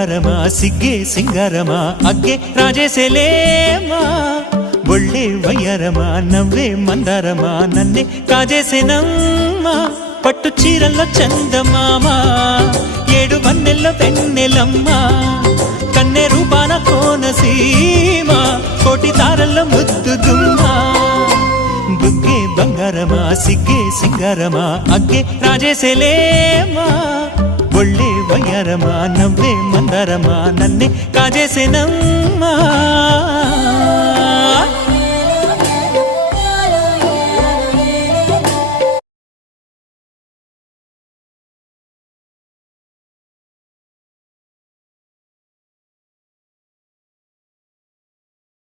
బంగారమా సిగ్గే సింగారమా అగ్గే రాజేసేలేమా ఒళ్ళే వయ్యారమా నవ్వే మందారమా నన్నే కాజేసేనమ్మా పట్టు చీరల్లో చందమామా ఏడు వన్నెల్లో వెన్నెలమ్మా కన్నె రూపాన కోనసీమ కోటి తారల్లో ముద్దుదుమ్మా బుగ్గే బంగారమా సిగ్గే సింగారమా అగ్గే రాజేసేలేమా ఒళ్ళే వయ్యారమా నవ్వే మందారమా నన్నే కాజేసేనమ్మా